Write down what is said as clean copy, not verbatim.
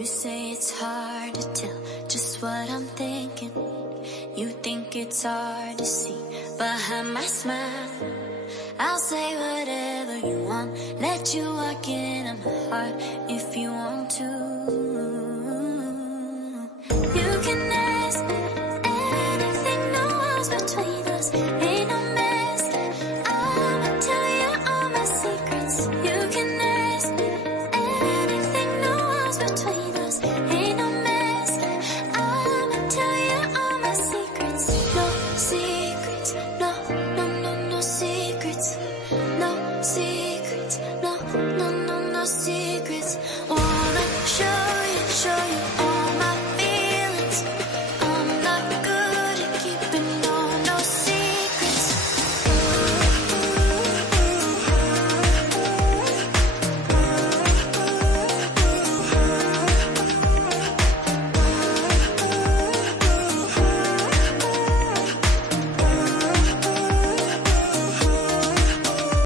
You say it's hard to tell just what I'm thinking. You think it's hard to see behind my smile. I'll say whatever you want, let you walk into my heart if you want to. You can ask me anything, no walls between us, ain't no mask. I'ma tell you all my secrets. You can ask me anything, no walls between us, ain't no mask. I'ma tell you all my secrets. No secrets, no, no, no, no secrets. No secrets, no, no, no, no secrets.